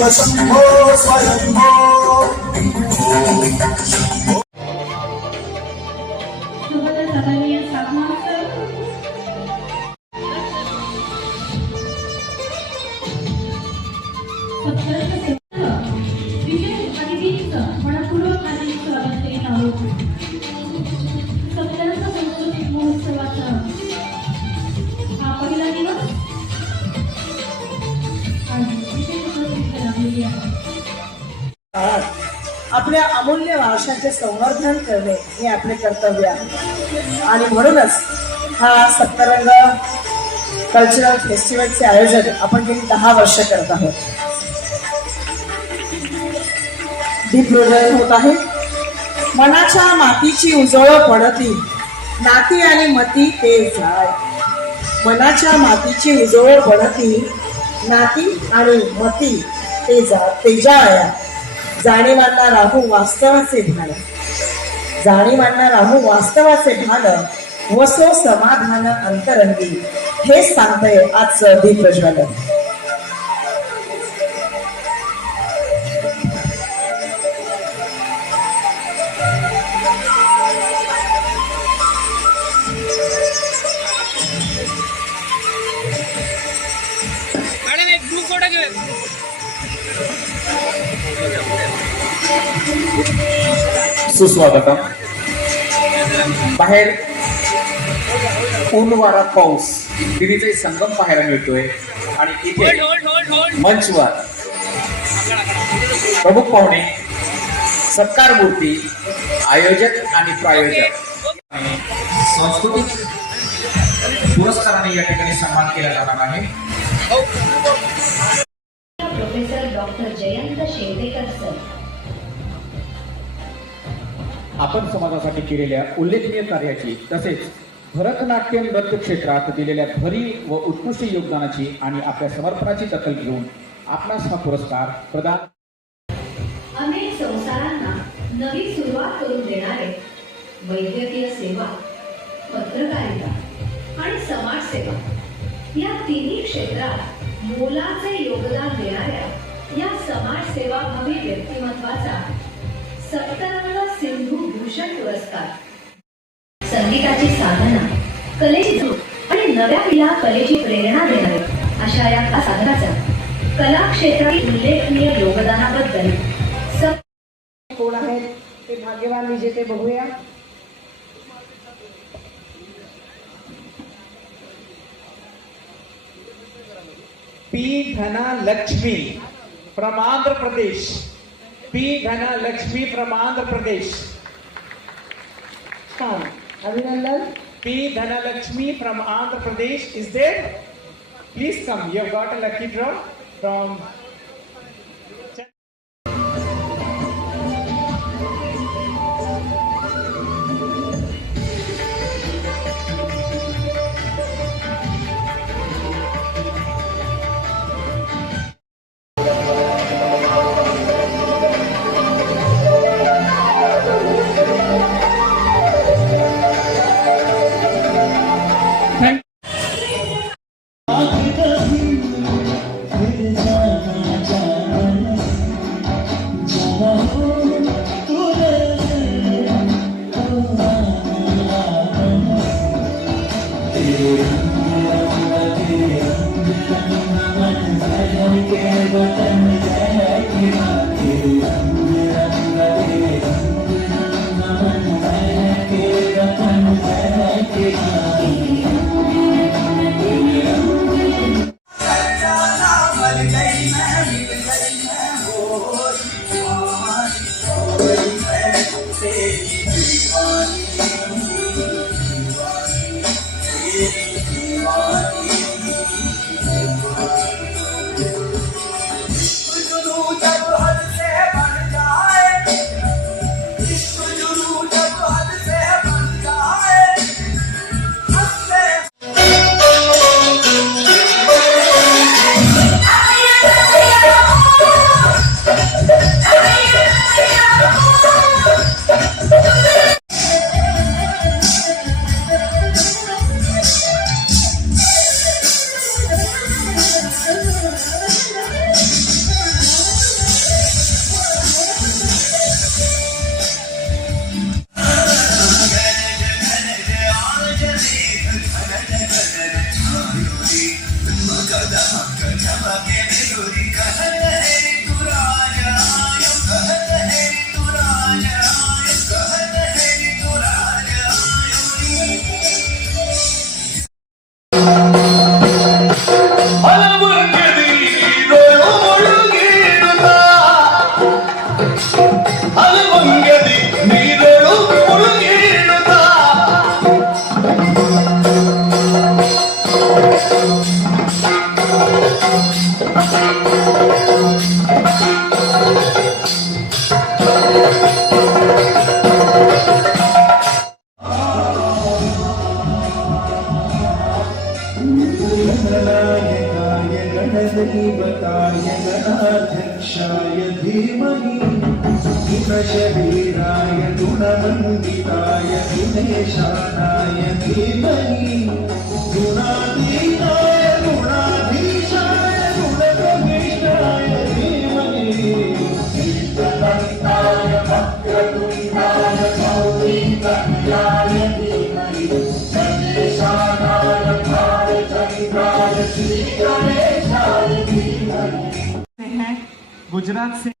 शिवशंभो स्वयंभो आपल्या अमूल्य वारशाचे संवर्धन करणे हे आपले कर्तव्य आहे आणि म्हणूनच हा सप्तरंग कल्चरल फेस्टिवलचे आयोजन आपण गेली 10 वर्ष करत आहोत. दीपरोजन होत आहे. मनाच्या मातीची उजळ पडती नाती आणि मती ते जाय. मनाच्या मातीची उजळ पडती नाती आणि मती ते जाया. जाणीवांना राहू वास्तवाचे भान. जाणीवांना राहू वास्तवाचे भान वसो समाधान अंतरंगी. हेच सांगतंय आजचं दीपप्रज्वलन. सुस्वागतम. बाहेर ऊन वारा पाऊस तिन्हीचे संगम पाहायला मिळतोय आणि इथे मंचवर प्रमुख पाहुणे, सत्कार मूर्ती, आयोजक आणि प्रायोजक सांस्कृतिक पुरस्काराने या ठिकाणी सन्मान केला जाणार आहे. Professor doctor Jayant Shendekar sir, आपण समाजासाठी केलेल्या उल्लेखनीय कार्याची तसेच भरतनाट्यम नृत्य क्षेत्रात दिलेल्या भरीव व उत्कृष्ट योगदानाची आणि आपल्या समर्पणाची दखल घेऊन आपणास हा पुरस्कार प्रदान. अनेक संसारांना नवी सुरुवात करून देणारे वैद्यकीय सेवा, पत्रकारिता आणि समाजसेवा या तिन्ही क्षेत्रात मोलाचे योगदान देणाऱ्या या समाजसेवाभावी व्यक्तिमत्वाचा सप्तरंग सिंधू भूषण पुरस्कार संगीताची साधना, कलेची जोड आणि नव्या पिढीला कलेची प्रेरणा देणारे अशा या साधनाचा कला क्षेत्रातील उल्लेखनीय योगदानाबद्दल कोण आहेत ते भाग्यवान विजेते बघूया. P Dhanalakshmi from Andhra Pradesh. P Dhanalakshmi from Andhra Pradesh. अभिनंदन. P Dhanalakshmi from Andhra Pradesh is there. Please come. You have got a lucky draw from गणनायकाय गणदैवताय गणाध्यक्षाय धीमहि गुणशरीराय गुणवन्दिताय गुणेशानाय धीमहि गुणाधीनाय गुणाधीशाय गुणप्रविष्टाय धीमहि कीर्तनन्ताय वक्रतुण्डाय गौरीतनयाय धीमहि गणेशानाय भालचन्द्राय श्रीगणेशाय धीमहि हैं गुजरात से